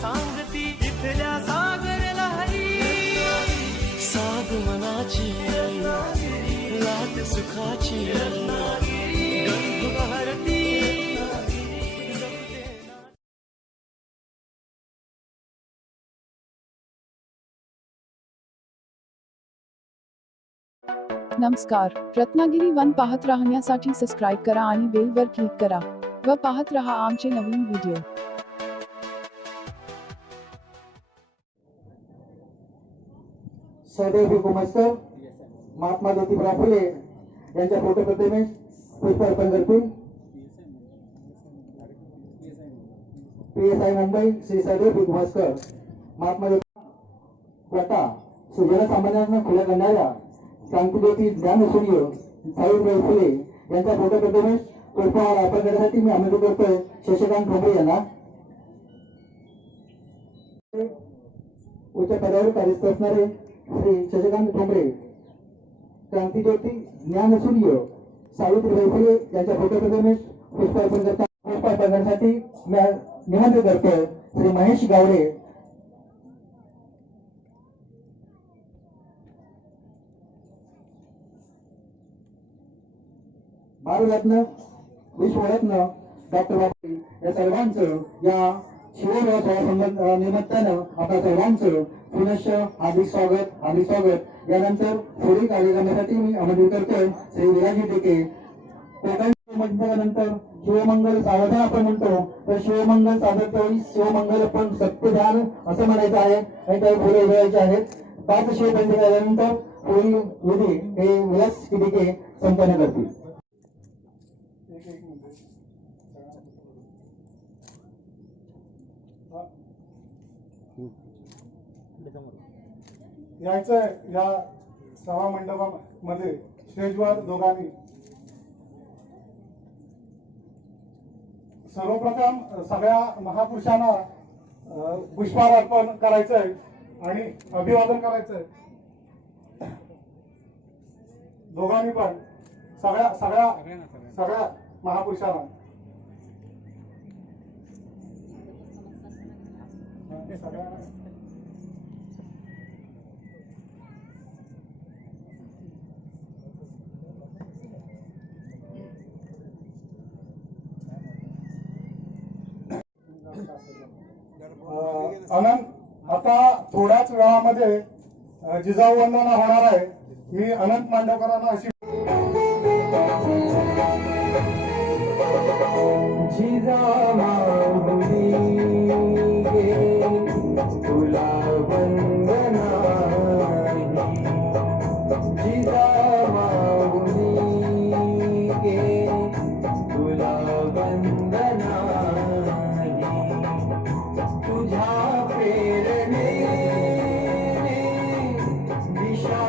सांगती इथल्या सागर लहरी साध मनाची लाट सुखाची गंध बहरती नमस्कार. रत्नागिरी वन पाहत राहण्यासाठी सबस्क्राईब करा आणि बेल वर क्लिक करा व पाहत रहा आमचे नवीन व्हिडिओ. सहदेव कुमार महात्मा ज्योतिबा फुले यांच्या फोटो प्रतिमेस पुष्प अर्पण करतील. PSI मुंबई श्री सहदेव कुमार महात्मा ज्योतिबा जनसामान्यांना खुल्या करणाऱ्या क्रांतिज्योती ज्ञानसूर्य सावित्रीबाई फुले यांच्या फोटो प्रतिमेस पुष्पहार अर्पण करण्यासाठी मी आमंत्रित करतोय शशिकांत ठोंबरे यांना. उच्च पदावर कार्यरत असणारे श्री शशिकांत ठोंबरे क्रांतिज्योती ज्ञानसूर्य सावित्रीबाई फुले यांच्या फोटो प्रतिमेस पुष्प अर्पण करण्यासाठी मी निमंत्रित करतोय श्री महेश गावडे. भारतरत्न विश्वरत्न डॉक्टर बाबासाहेब या सर्वांचं या शिवमहोत्सवा निमित्तानं आपल्या सर्वांचं पुनश्च हार्दिक स्वागत. यानंतर पुढील कार्यक्रमासाठी मी आमंत्रित करतोय श्री विराजी टेके. म्हटल्यानंतर शिवमंगल सावधान आपण म्हणतो तर शिवमंगल साधत शिवमंगल पण सत्यध्यान असं म्हणायचं आहे आणि काही फुले उधळायचे आहेत. 5 शिवबंदी झाल्यानंतर पुढील विधी हे विलास टेके संपन्न करतील. यायचं या सभा मंडपामध्ये स्टेजवर दोघांनी सर्वप्रथम सगळ्या महापुरुषांना पुष्पहार अर्पण करायचंय आणि अभिवादन करायचंय. दोघांनी पण सगळ्या महापुरुषांना अनंत आता थोड्याच वेळामध्ये जिजाऊ वंदना होणार आहे. मी अनंत मांडवकरांना अशी तुला वंदना तुला वंदना तुझ्या प्रेरणे दिशा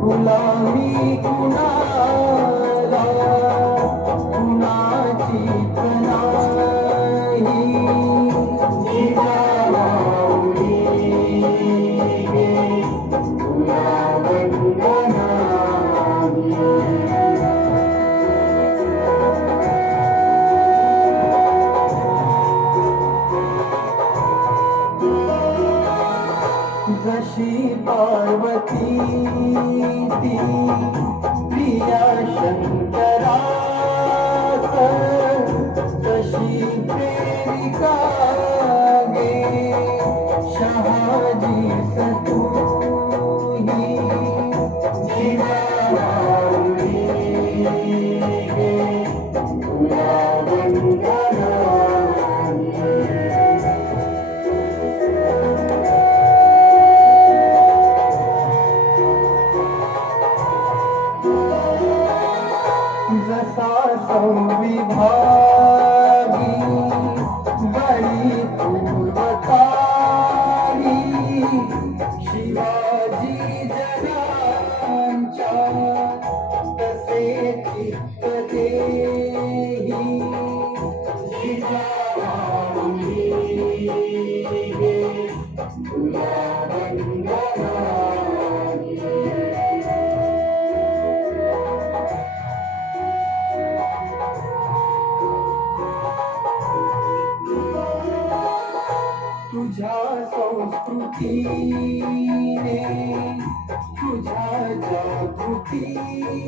गुलामी कुणाला कुणाची नाही जिजाबाई तुला वंदना जशी पार्वती ती प्रिया शंकरा तशी प्रेरिका गे शहाजी सतुही जिजाबाई गे तुला वंदना जसा संविभागी बळी पूर्वतारी शिवाजी जनांच्या तसे चित्त देही जिजाऊनी गे तुला वंदनानी. तुझ्या संस्कृतीने तुझ्या जागृतीने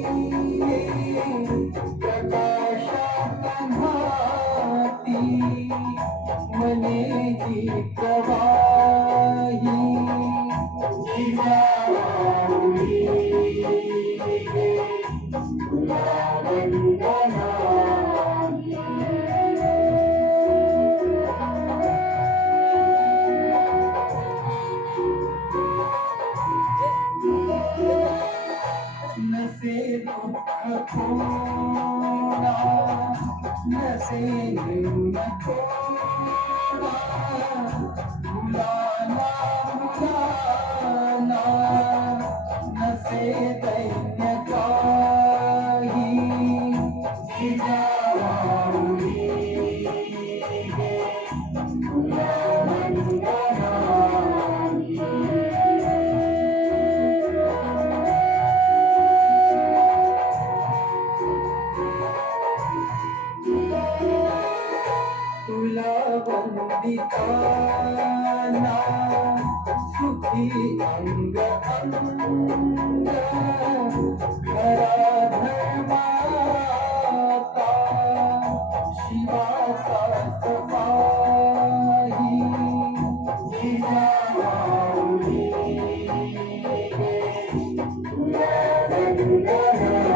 प्रकाशात भाती मने जी प्रवाही जिजाऊनी गे तुला वंदनानी. नसे दुःख थोडा नसे निर्म थोडा मुलाना मुलाना नसे दैन्य काही जिजाऊनी गे तुला वंदनानी. तुला वंदिताना सुखी अंग अंग खरा धर्माता शिवाचा सफाही जिजाऊनी गे तुला वंदनानी.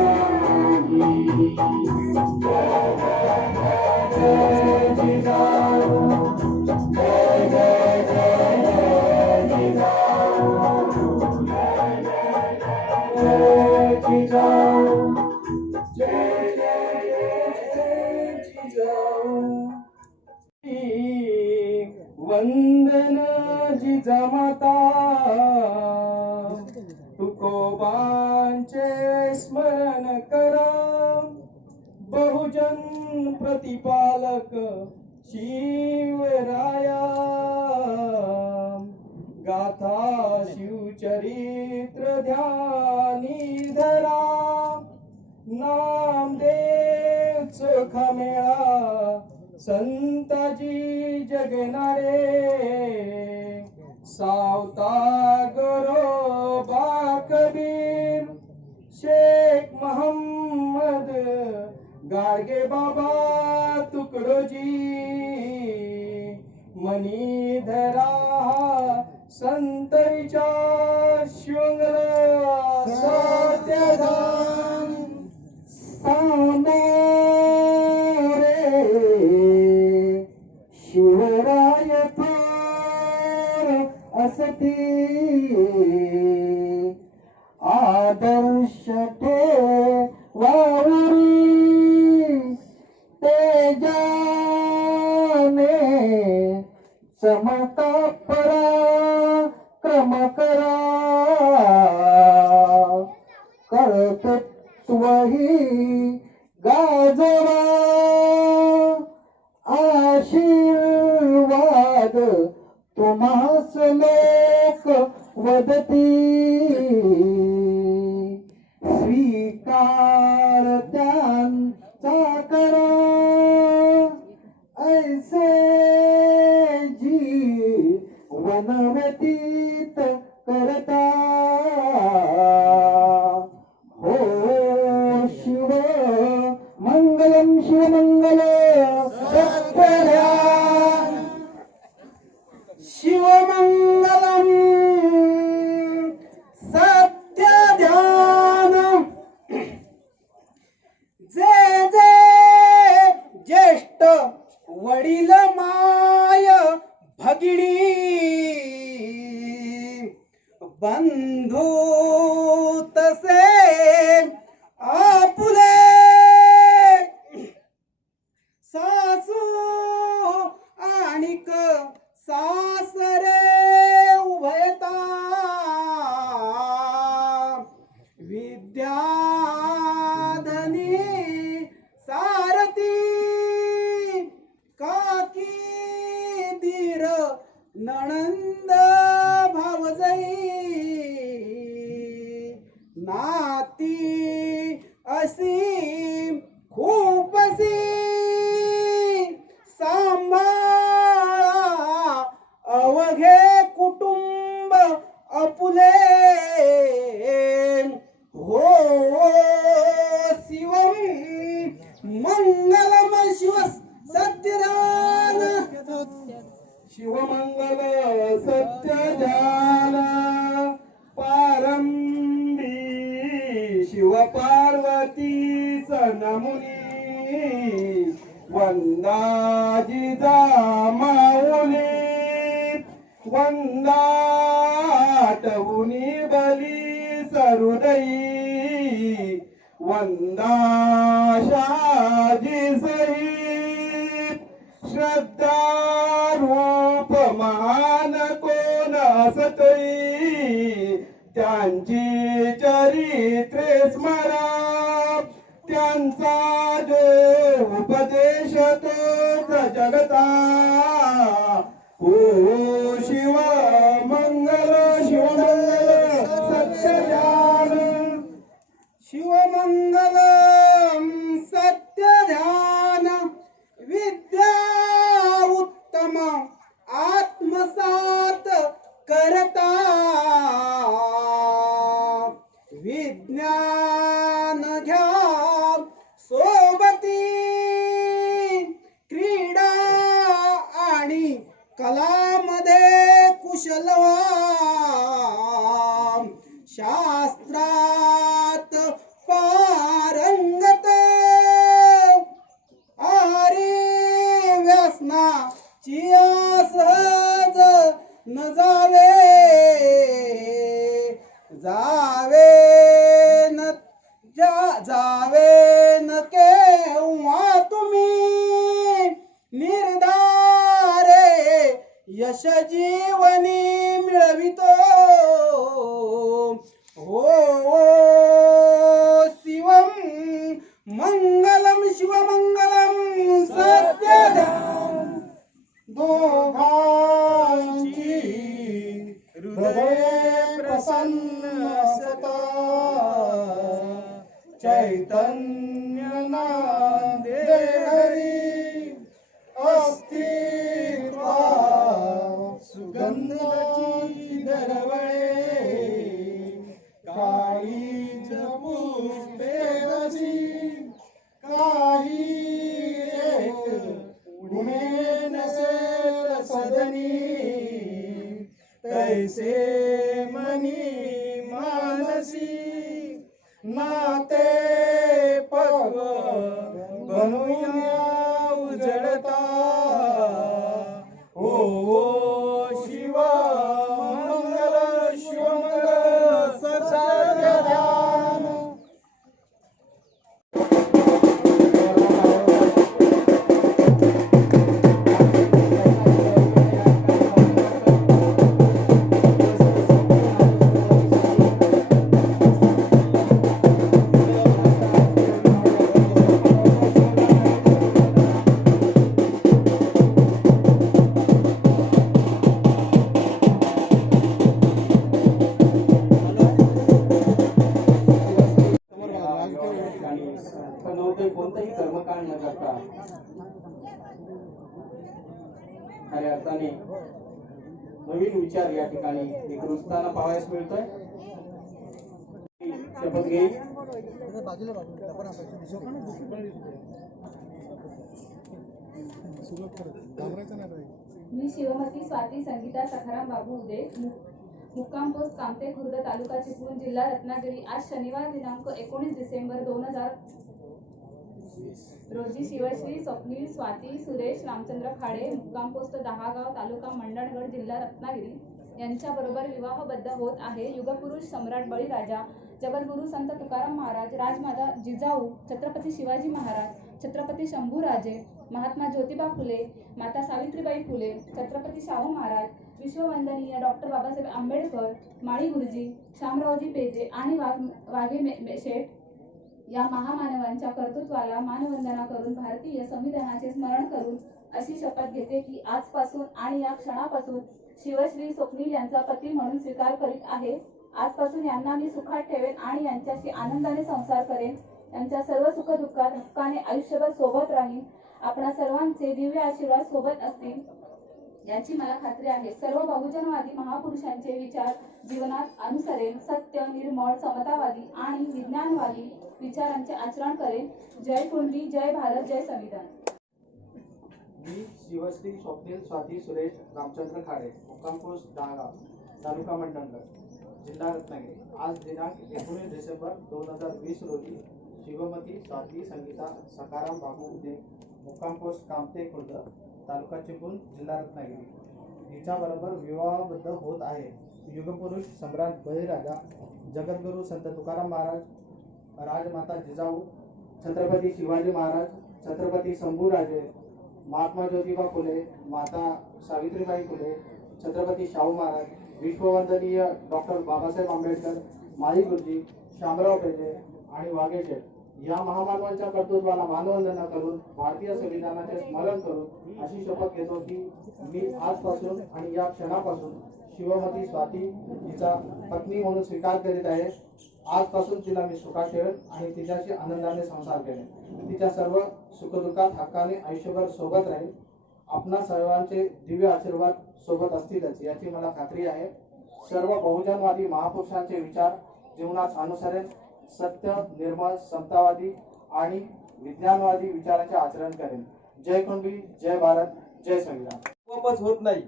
वंदन जिजामाता तुकोबांचे स्मरण करा बहुजन प्रतिपालक शिवराया गाथा शिवचरित्र ध्यानी धरा नामदेव चोखा मेळा संताजी जगणारे सावता गरोबा कबीर शेख मोहम्मद गाडगे बाबा तुकडोजी मणिधरा संतरीच्या शुंगला सत्यधाम सामोरे शिवराय थोर असती आदर्श ठेवावरी तेजाने समता पराक्रम करा कर्तृत्वही गाजवा आशीर्वाद तुम्हास लोक वदती स्वीकार त्यांचा करा ऐसे जीवन व्यतीत करता हो शिव मंगलम शिवमंगल सत्वध्यान शिवमंगलम सत्यध्यान. जे जे ज्येष्ठ वडील माय भगिनी बंधू तसे आपुले सासू शिवमंगल सत्य ज्ञान पारंबी शिवपार्वती नमुनी वंदा जिजा माऊली वंदा आठवुनी बली सरुदई वंदा शाजी सही श्रद्धा रूप महान कोण असतई त्यांची चरित्रे स्मरा त्यांचा जो उपदेश तोच जगता हो शिव मंगल शिवमंगल सत्य ध्यान शिवमंगल सत्य ध्यान विद्या उत्तम आत्मसात करता विज्ञान घ्या सोबती क्रीडा आणि कलामध्ये कुशल व्हा शास्त्रात पारंगत आरे व्यसनाची सहज न जावे जावे न केव्हा तुम्ही निर्धारे यश जीवनी मिळवितो हो शिवम मंगलम शिवमंगलम सत्य दोघांची हृदय प्रसन्न असता चैतन्य नांदे घरी अस्तित्वा सुगंधाची दरवळे काळीज पुष्पे जशी काही एक गुणे नसेल सदनी तैसे मनी मानसी नाते पक्व बनूया उजळता हो शिव मंगल शिवमंगल सत्य ध्यान कोणताही कर्मकांड न करता खऱ्या अर्थाने नवीन विचार या ठिकाणी एक रुजताना पाहायला मिळतोय. शपथ घेईल. मी शिवमती स्वाती संगीता सखाराम बाबू उदे मुक्काम पोस्ट कामते खुर्द तालुका चिपळूण जिल्हा रत्नागिरी आज शनिवार दिनांक 19 डिसेंबर 2000 रोजी शिवश्री स्वप्नील स्वाती सुरेश रामचंद्र खाडे मुक्काम पोस्ट दहागाव तालुका मंडणगड जिल्हा रत्नागिरी यांच्या बरोबर विवाहबद्ध होत आहे. युगपुरुष सम्राट बळीराजा जगद्गुरु संत तुकाराम महाराज राजमाता जिजाऊ छत्रपती शिवाजी महाराज छत्रपती शंभूराजे महात्मा ज्योतिबा फुले माता सावित्रीबाई फुले छत्रपती शाहू महाराज विश्ववंदनीय डॉक्टर बाबासाहेब आंबेडकर माळी गुरुजी शामरावजी पेजे आणि वाघे शेठ या महामानवांच्या कर्तृत्वाला मानवंदना करून भारतीय संविधानाचे स्मरण करून अशी शपथ घेते की आजपासून आणि या क्षणापासून शिवश्री स्वप्नील यांचा पती म्हणून स्वीकार करीत आहे. आजपासून यांना मी सुखात ठेवेन आणि यांच्याशी आनंदाने संसार करेन. यांच्या सर्व सुख दुःखात हक्काने आयुष्यभर सोबत राहीन. आपणा सर्वांचे दिव्य आशीर्वाद सोबत असतील याची मला खात्री आहे. सर्व बहुजनवादी महापुरुषांचे विचार जीवनात अनुसरेन. सत्य निर्मळ समतावादी आणि विज्ञानवादी विचारांचे आचरण करेन. जय कुणबी, जय भारत, जय संविधान. मी शिवश्री स्वप्नील स्वाती सुरेश रामचंद्र खाडे, मुक्काम पोस्ट दहागाव, तालुका मंडणगड, जिल्हा रत्नागिरी. आज दिनांक 19 डिसेंबर 2020 रोजी शिवमती स्वाती संगीता सकाराम बाबू उदे, मुक्काम पोस्ट कामते खुर्द, तालुका चिपळूण, जिल्हा रत्नागिरी हिच्याबरोबर विवाहबद्ध होत आहे. युगपुरुष सम्राट बळीराजा, जगद्गुरू संत तुकाराम महाराज, राजमाता जिजाऊ, छत्रपती शिवाजी महाराज, छत्रपती शंभूराजे, महात्मा ज्योतिबा फुले, माता सावित्रीबाई फुले, छत्रपती शाहू महाराज, विश्ववंदनीय डॉक्टर बाबासाहेब आंबेडकर, माई गुरुजी, शामराव पेजे आणि वाघेशे या महामानवांच्या कर्तृत्वाला मानवंदना करून भारतीय संविधानाचे स्मरण करून अशी शपथ घेतो की मी आजपासून आणि या क्षणापासून शिवमती स्वाती हिचा पत्नी म्हणून स्वीकार करीत आहे. आजपासून तिला मी सुखात ठेवेन आणि तिच्याशी आनंदाने संसार करेन. तिच्या सर्व सुखदुःखात हक्काने आयुष्यभर सोबत राहील. आपणा सर्वांचे दिव्य आशीर्वाद सोबत असतीलच याची मला खात्री आहे. सर्व बहुजनवादी महापुरुषांचे विचार जीवनात अनुसरेन. सत्य, निर्मळ, समतावादी आणि विज्ञानवादी विचारांचे आचरण करेन. जय कुणबी, जय भारत, जय संविधान. वापस होत नाही.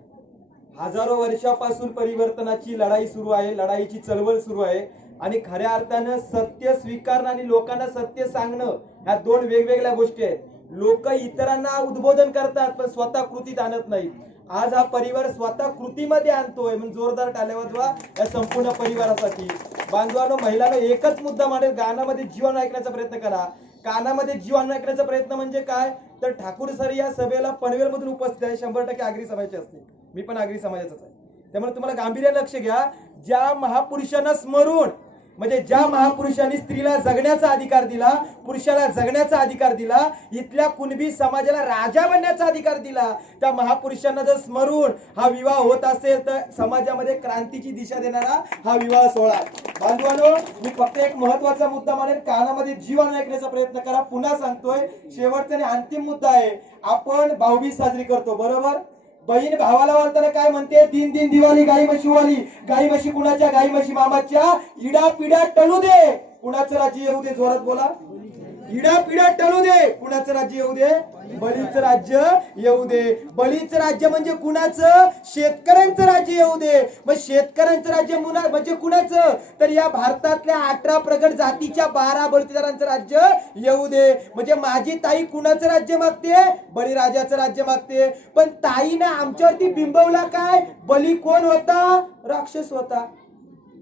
हजारो वर्षापासून परिवर्तनाची लढाई सुरू आहे, लढाईची चळवळ सुरू आहे आणि खऱ्या अर्थानं सत्य स्वीकारणं आणि लोकांना सत्य सांगणं ह्या दोन वेगवेगळ्या गोष्टी आहेत. लोक इतरांना उद्बोधन करतात पण स्वतः कृतीत आणत नाहीत. आज हा परिवार स्वतः कृतीमध्ये आणतोय म्हणून जोरदार टाळ्या वाजवा या संपूर्ण परिवारासाठी. बांधवांनो, महिलांना एकच मुद्दा मांडेल, गाण्यामध्ये जीवन ऐकण्याचा प्रयत्न करा. कानामध्ये जीवन ऐकण्याचा प्रयत्न म्हणजे काय तर ठाकूर सर या सभेला पनवेलमधून उपस्थित आहे. 100% आगरी समाजाचे असते. मी पण आगरी समाजाचाच आहे. त्यामुळे तुम्हाला गांभीर्याने लक्ष घ्या. ज्या महापुरुषांना स्मरून म्हणजे ज्या महापुरुषांनी स्त्रीला जगण्याचा अधिकार दिला, पुरुषाला जगण्याचा अधिकार दिला, इथल्या कुणबी समाजाला राजा बनण्याचा अधिकार दिला, त्या महापुरुषांना जर स्मरून हा विवाह होत असेल तर समाजामध्ये क्रांतीची दिशा देणारा हा विवाह सोहळा. बांधवांनो, मी फक्त एक महत्वाचा मुद्दा म्हणेन, कानामध्ये जीवन ऐकण्याचा प्रयत्न करा. पुन्हा सांगतोय, शेवटचा आणि अंतिम मुद्दा आहे. आपण भाऊबीज साजरी करतो, बरोबर? बहीण भावाला वालताना काय म्हणते? दिन दिन दिवाळी गाई म्हशी वाली. गाई म्हशी कुणाच्या? गाई म्हशी मामाच्या. इडा पिडा टळू दे, कुणाचं राज्य येऊ दे. जोरात बोला. इडा पिडा टळू दे, कुणाचं राज्य येऊ दे? बळीचं राज्य येऊ दे. बळीचं राज्य म्हणजे कुणाचं? शेतकऱ्यांचं राज्य येऊ दे. मग शेतकऱ्यांचं राज्य म्हणजे कुणाचं? तर या भारतातल्या 18 प्रगत जातीच्या 12 बळीदारांचं राज्य येऊ दे. म्हणजे माझी ताई कुणाचं राज्य मागते? बळीराजाचं राज्य मागते. पण ताईनं आमच्यावरती बिंबवला काय? बली कोण होता? राक्षस होता.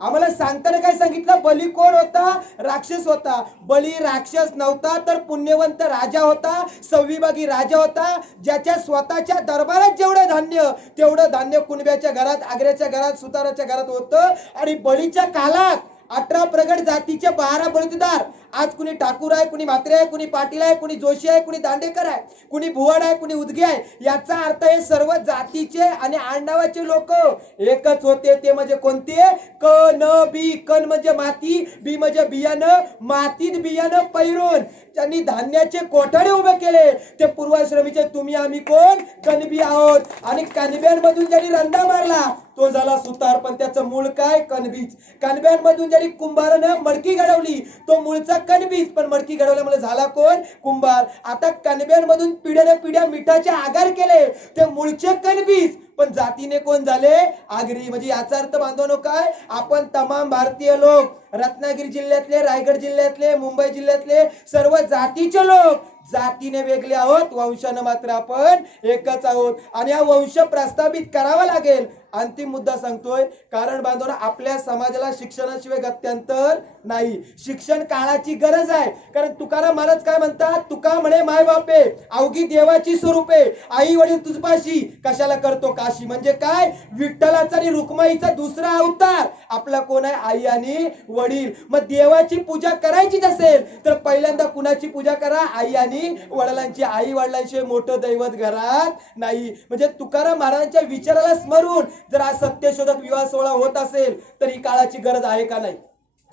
आम्हाला सांगताना काय सांगितलं? बली कोण होता? राक्षस होता. बली राक्षस नव्हता तर पुण्यवंत राजा होता, सव्वीभागी राजा होता, ज्याच्या स्वतःच्या दरबारात जेवढं धान्य तेवढं धान्य कुणब्याच्या घरात, आग्र्याच्या घरात, सुताराच्या घरात होतं. आणि बळीच्या काळात 18 प्रगट जातीचे 12 बळीदार. आज कुणी ठाकूर आहे, कुणी म्हात्रे आहे, कुणी पाटील आहे, कुणी जोशी आहे, कुणी दांडेकर आहे, कुणी भुवड आहे, कुणी उदगे आहे. याचा अर्थ हे सर्व जातीचे आणि आडनावाचे लोक एकच होते. ते म्हणजे कोणते? क न बी. कण म्हणजे माती, बी म्हणजे बियाणं. मातीत बियाणं पैरून त्यांनी धान्याचे कोठारे उभे केले. ते पूर्वाश्रमीचे तुम्ही आम्ही कोण? कणबी आहोत. आणि कणब्यांमधून ज्यांनी रंधा मारला तो झाला सुतार, पण त्याचं मूळ काय? कणबीज. कणब्यांमधून ज्यांनी कुंभारानं मडकी घडवली तो मूळचा कणबीज, पण मडकी घडवल्यामुळे झाला कोण? कुंभार. आता कणब्यांमधून पिढ्याने पिढ्या मिठाचे आगार केले ते मूळचे कणबीज, पण जातीने कोण झाले? आगरी. म्हणजे याचा अर्थ बांधवनो काय? आपण तमाम भारतीय लोक, रत्नागिरी जिल्ह्यातले, रायगड जिल्ह्यातले, मुंबई जिल्ह्यातले सर्व जातीचे लोक जातीने वेगळे आहोत, वंशाने मात्र आपण एकच आहोत. आणि हा वंश प्रस्थापित करावा लागेल. अंतिम मुद्दा सांगतोय, कारण बांधवनो आपल्या समाजाला शिक्षणाशिवाय गत्यंतर नाही. शिक्षण काळाची गरज आहे. कारण तुकाराम महाराज काय म्हणतात? तुका म्हणे माय बापे अवघी देवाची स्वरूपे, आई वडील तुझपाशी कशाला करतो काशी. म्हणजे काय? विठ्ठलाचा आणि रुक्माईचा दुसरा अवतार आपला कोण आहे? आई आणि वडील. मग देवाची पूजा करायचीच असेल तर पहिल्यांदा कुणाची पूजा करा? आई आणि वडिलांची. आई वडिलांशिवाय मोठं दैवत घरात नाही. म्हणजे तुकाराम महाराजांच्या विचाराला स्मरून जर हा सत्यशोधक विवाह सोहळा होत असेल तर ही काळाची गरज आहे का नाही?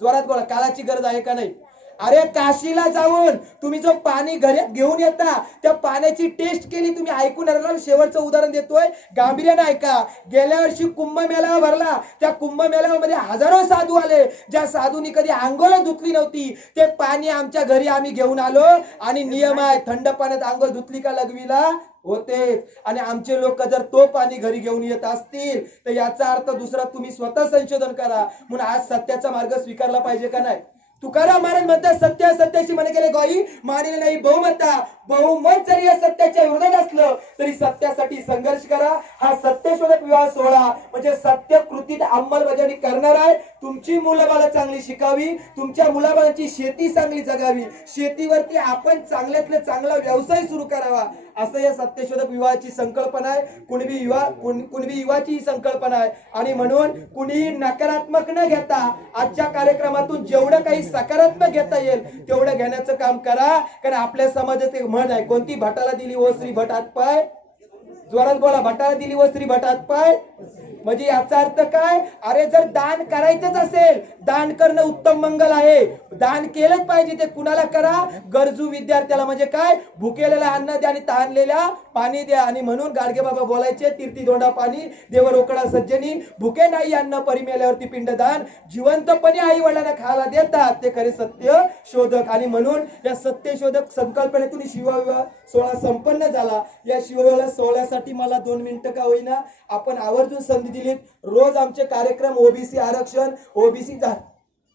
जोरात बोला. काळाची गरज आहे का नाही? अरे काशीला जाऊन तुम्ही जो पाणी घरी घेऊन येता त्या पाण्याची टेस्ट केली तुम्ही, ऐकून राहिला. शेवटचं उदाहरण देतोय, गांभीर्यानं ऐका. गेल्या वर्षी कुंभमेळा भरला, त्या कुंभमेळ्यामध्ये हजारो साधू आले. ज्या साधूंनी कधी आंघोळ धुतली नव्हती ते पाणी आमच्या घरी आम्ही घेऊन आलो. आणि नियम आहे, थंड पाण्यात आंघोळ धुतली का लघवीला होतेच. आणि आमचे लोक जर तो पाणी घरी घेऊन येत असतील तर याचा अर्थ दुसरा तुम्ही स्वतः संशोधन करा. म्हणून आज सत्याचा मार्ग स्वीकारला पाहिजे का नाही? तुकाराम महाराज म्हणतात, सत्य सत्याशी म्हणे गेले गोई मानिले नाही बहुमता. बहुमत जरी या सत्याच्या विरोधात असलं तरी सत्यासाठी संघर्ष करा. हा सत्यशोधक विवाह सोहळा म्हणजे सत्य कृतीत अंमलबजावणी करणार आहे. तुमची मुलंबाळं चांगली शिकावी, तुमच्या मुलाबाळांची शेती चांगली जगावी, शेतीवरती आपण चांगल्यातला चांगला व्यवसाय सुरू करावा, असं या सत्यशोधक विवाहाची संकल्पना आहे. कुणबी विवाहाची ही संकल्पना आहे. आणि म्हणून कुणी नकारात्मक न घेता आजच्या कार्यक्रमातून जेवढं काही सकारात्मक घेता येईल तेवढं घेण्याचं काम करा. कारण आपल्या समाजात एक म्हण आहे, कोणती? भटाला दिली ओ श्री भट हात पाय. जोरात बोला, भटाला दिली ओ श्री भट हात पाय. म्हणजे याचा अर्थ काय? अरे जर दान करायचंच असेल, दान करणं उत्तम मंगल आहे. दान केलंच पाहिजे. ते कुणाला करा? गरजू विद्यार्थ्याला. म्हणजे काय? भुकेलेला अन्न द्या आणि तहानलेल्या पाणी द्या. आणि म्हणून गाडगे बाबा बोलायचे, तीर्थी दोंडा पाणी देव रोकडा सज्जनी, भुके नाही अन्न परिमेल्यावरती पिंडदान. जिवंतपणे आई वडिलांना खायला देतात ते खरे सत्य शोधक. आणि म्हणून या सत्यशोधक संकल्पनेतून शिवविवाह सोहळा संपन्न झाला. या शिवविवाह सोहळ्यासाठी मला 2 मिनिटं का होईना आपण आवर्जून संधी दिलीत. रोज आमचे कार्यक्रम ओबीसी आरक्षण, ओबीसी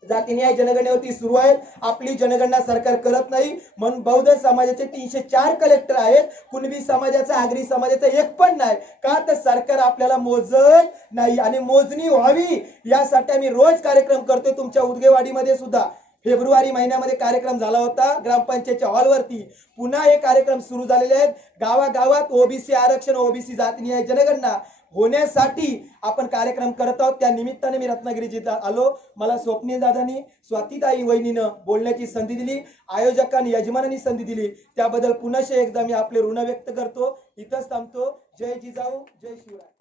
जाती न्याय जनगणनेवरती सुरू आहेत. आपली जनगणना सरकार करत नाही म्हणून बौद्ध समाजाचे 304 कलेक्टर आहेत. कुणबी समाजाचा, आगरी समाजाचा एक पण नाही. का? तर सरकार आपल्याला मोजत नाही. आणि मोजणी व्हावी यासाठी आम्ही रोज कार्यक्रम करतोय. तुमच्या उदगेवाडीमध्ये सुद्धा फेब्रुवारी महिन्यामध्ये कार्यक्रम झाला होता ग्रामपंचायतच्या हॉलवरती. पुन्हा हे कार्यक्रम सुरू झालेले आहेत. गावागावात ओबीसी आरक्षण, ओबीसी जाती न्याय जनगणना होण्यासाठी आपण कार्यक्रम करत आहोत. त्या निमित्ताने मी रत्नागिरी जिल्ह्यात आलो. मला स्वप्नील दादांनी, स्वातीताई वहिनीनं बोलण्याची संधी दिली, आयोजकांनी, यजमानांनी संधी दिली. त्याबद्दल पुनश्च एकदा मी आपले ऋण व्यक्त करतो. इथंच थांबतो. जय जिजाऊ, जय शिवराय.